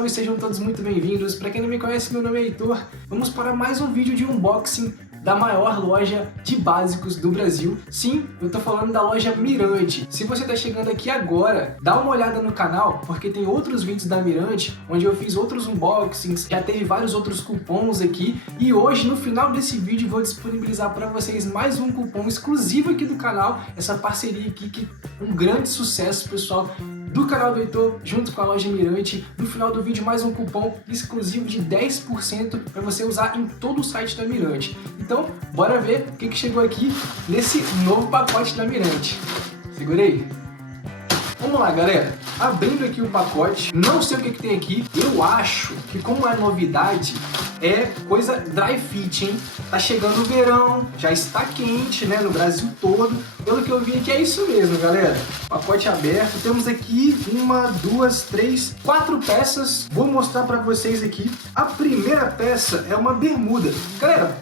salve, sejam todos muito bem-vindos. Para quem não me conhece, meu nome é Heitor. Vamos para mais um vídeo de unboxing da maior loja de básicos do Brasil. Sim, eu tô falando da loja Mirante. Se você tá chegando aqui agora, dá uma olhada no canal, porque tem outros vídeos da Mirante, onde eu fiz outros unboxings, já teve vários outros cupons aqui, e hoje, no final desse vídeo, vou disponibilizar para vocês mais um cupom exclusivo aqui do canal, essa parceria aqui, que é um grande sucesso, pessoal, do canal do Heitor, junto com a loja Mirante. No final do vídeo, mais um cupom exclusivo de 10% para você usar em todo o site da Mirante. Então, bora ver o que chegou aqui nesse novo pacote da Mirante. Segura aí. Vamos lá, galera. Abrindo aqui o pacote, não sei o que tem aqui. Eu acho que, como é novidade, é coisa dry fit, hein? Tá chegando o verão, já está quente, né, no Brasil todo. Pelo que eu vi aqui, é isso mesmo, galera. Pacote aberto. Temos aqui 1, 2, 3, 4 peças. Vou mostrar pra vocês aqui. A primeira peça é uma bermuda. Galera,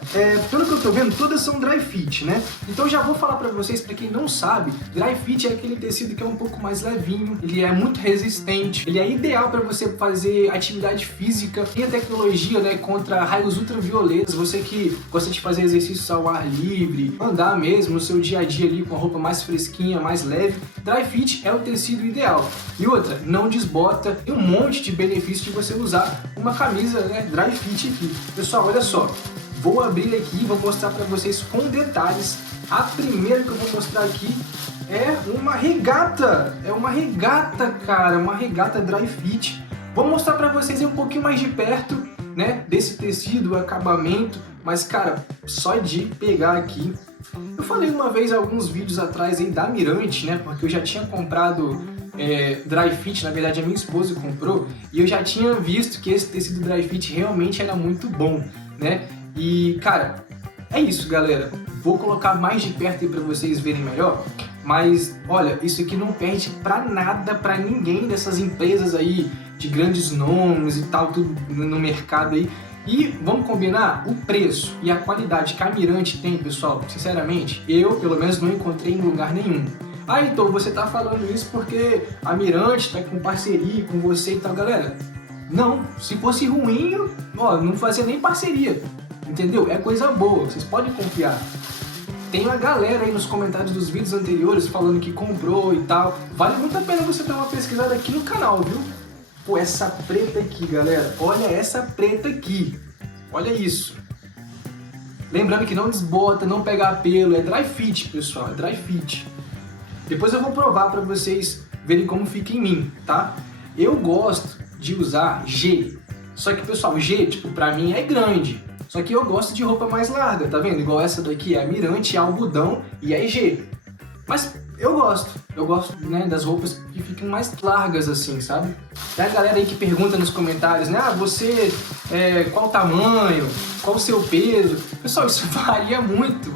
pelo que eu tô vendo, todas são dry fit, né? Então já vou falar pra vocês, pra quem não sabe, dry fit é aquele tecido que é um pouco mais levinho, ele é muito resistente, ele é ideal para você fazer atividade física. Tem a tecnologia, né, contra raios ultravioletas, você que gosta de fazer exercícios ao ar livre, andar mesmo no seu dia a dia ali com a roupa mais fresquinha, mais leve, dry fit é o tecido ideal. E outra, não desbota, tem um monte de benefício de você usar uma camisa, né, dry fit aqui. Pessoal, olha só, vou abrir aqui e vou mostrar para vocês com detalhes. A primeira que eu vou mostrar aqui é uma regata, cara, uma regata dry fit. Vou mostrar pra vocês um pouquinho mais de perto, né, desse tecido, o acabamento, mas cara, só de pegar aqui. Eu falei uma vez, alguns vídeos atrás aí da Mirante, né, porque eu já tinha comprado dry fit, na verdade a minha esposa comprou, e eu já tinha visto que esse tecido dry fit realmente era muito bom, né, e cara, é isso, galera. Vou colocar mais de perto aí pra vocês verem melhor. Mas, olha, isso aqui não perde pra nada, pra ninguém dessas empresas aí de grandes nomes e tal, tudo no mercado aí. E vamos combinar, o preço e a qualidade que a Mirante tem, pessoal, sinceramente, eu pelo menos não encontrei em lugar nenhum. Ah, então você tá falando isso porque a Mirante tá com parceria com você e tal, galera. Não, se fosse ruim, ó, não fazia nem parceria, entendeu? É coisa boa, vocês podem confiar. Tem uma galera aí nos comentários dos vídeos anteriores falando que comprou e tal. Vale muito a pena você dar uma pesquisada aqui no canal, viu? Pô, essa preta aqui, galera. Olha essa preta aqui. Olha isso. Lembrando que não desbota, não pega pelo. É dry fit, pessoal. É dry fit. Depois eu vou provar pra vocês verem como fica em mim, tá? Eu gosto de usar G. Só que, pessoal, G, tipo, pra mim é grande. Só que eu gosto de roupa mais larga, tá vendo? Igual essa daqui é a Mirante, é algodão e é G. Mas eu gosto, né, das roupas que ficam mais largas assim, sabe? Tem a galera aí que pergunta nos comentários, né? Ah, você, qual o tamanho, qual o seu peso? Pessoal, isso varia muito,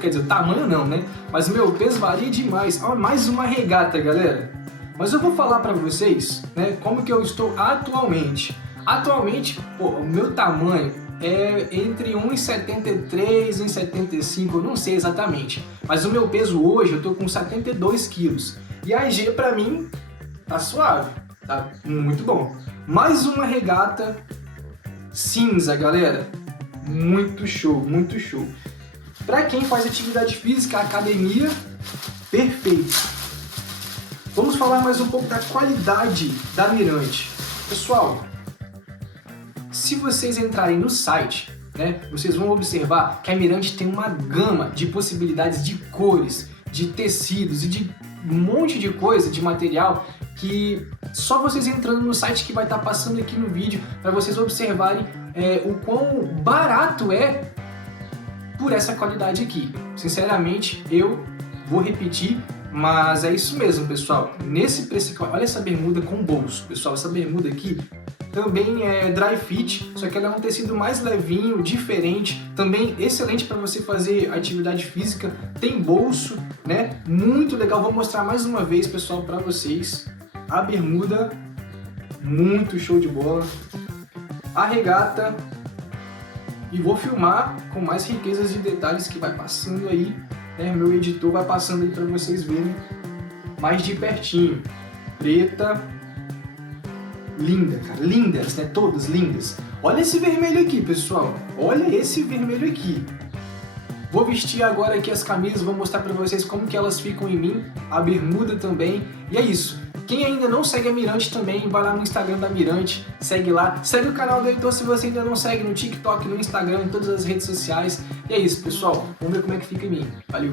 quer dizer, o tamanho não, né? Mas o meu peso varia demais. Ó, mais uma regata, galera. Mas eu vou falar pra vocês, né, como que eu estou atualmente. Atualmente, pô, o meu tamanho é entre 1,73 e 1,75, eu não sei exatamente. Mas o meu peso hoje, eu tô com 72 quilos. E a G pra mim tá suave, tá muito bom. Mais uma regata cinza, galera. Muito show, muito show. Pra quem faz atividade física, academia, perfeito. Vamos falar mais um pouco da qualidade da Mirante. Pessoal, se vocês entrarem no site, né, vocês vão observar que a Mirante tem uma gama de possibilidades de cores, de tecidos e de um monte de coisa, de material, que só vocês entrando no site que vai estar passando aqui no vídeo para vocês observarem o quão barato é por essa qualidade aqui. Sinceramente, eu vou repetir, mas é isso mesmo, pessoal. Nesse preço aqui, olha essa bermuda com bolso, pessoal, essa bermuda aqui também é dry fit, só que ela é um tecido mais levinho, diferente, também excelente para você fazer atividade física, tem bolso, né? Muito legal, vou mostrar mais uma vez, pessoal, para vocês. A bermuda, muito show de bola. A regata, e vou filmar com mais riquezas de detalhes que vai passando aí, né? Meu editor vai passando aí para vocês verem mais de pertinho. Preta. linda, cara, lindas, né? Todas lindas. Olha esse vermelho aqui, pessoal. Olha esse vermelho aqui. Vou vestir agora aqui as camisas, vou mostrar pra vocês como que elas ficam em mim, a bermuda também, e é isso. Quem ainda não segue a Mirante também, vai lá no Instagram da Mirante, segue lá, segue o canal do Heitor se você ainda não segue no TikTok, no Instagram, em todas as redes sociais, e é isso, pessoal, vamos ver como é que fica em mim. Valeu!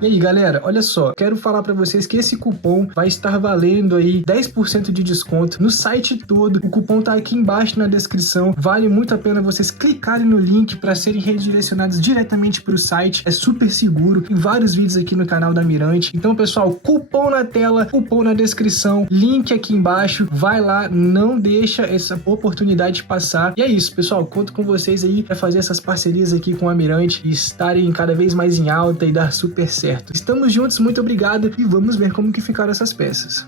E aí galera, olha só, quero falar pra vocês que esse cupom vai estar valendo aí 10% de desconto no site todo. O cupom tá aqui embaixo na descrição, vale muito a pena vocês clicarem no link para serem redirecionados diretamente para o site, é super seguro, tem vários vídeos aqui no canal da Mirante. Então pessoal, cupom na tela, cupom na descrição, link aqui embaixo, vai lá, não deixa essa oportunidade passar. E é isso pessoal, conto com vocês aí para fazer essas parcerias aqui com a Mirante e estarem cada vez mais em alta e dar super certo. Estamos juntos, muito obrigado e vamos ver como que ficaram essas peças.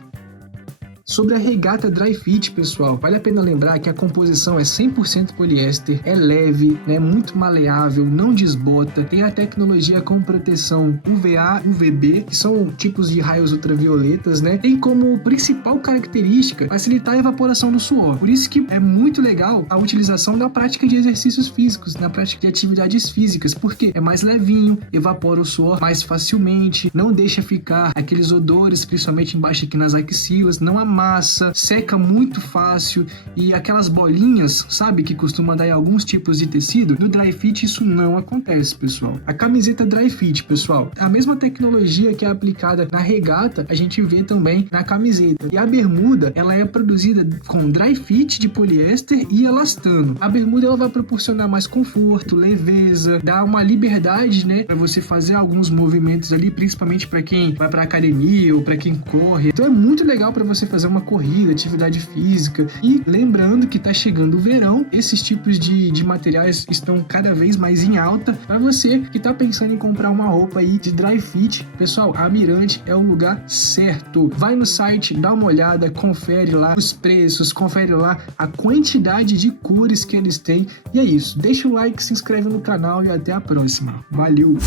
Sobre a regata Dry Fit, pessoal, vale a pena lembrar que a composição é 100% poliéster, é leve, né, muito maleável, não desbota, tem a tecnologia com proteção UVA, UVB, que são tipos de raios ultravioletas, né, tem como principal característica facilitar a evaporação do suor. Por isso que é muito legal a utilização na prática de exercícios físicos, na prática de atividades físicas, porque é mais levinho, evapora o suor mais facilmente, não deixa ficar aqueles odores, principalmente embaixo aqui nas axilas, não amassa, seca muito fácil e aquelas bolinhas, sabe, que costuma dar em alguns tipos de tecido, no Dry Fit isso não acontece, pessoal. A camiseta Dry Fit, pessoal, a mesma tecnologia que é aplicada na regata, a gente vê também na camiseta. E a bermuda, ela é produzida com Dry Fit de poliéster e elastano. A bermuda, ela vai proporcionar mais conforto, leveza, dá uma liberdade, né, para você fazer alguns movimentos ali, principalmente para quem vai para academia ou para quem corre. Então é muito legal para você fazer uma corrida, atividade física. E lembrando que tá chegando o verão, esses tipos de materiais estão cada vez mais em alta. Para você que tá pensando em comprar uma roupa aí de Dry Fit, pessoal, a Mirante é o lugar certo. Vai no site, dá uma olhada, confere lá os preços, confere lá a quantidade de cores que eles têm. E é isso, deixa o like, se inscreve no canal e até a próxima. Valeu!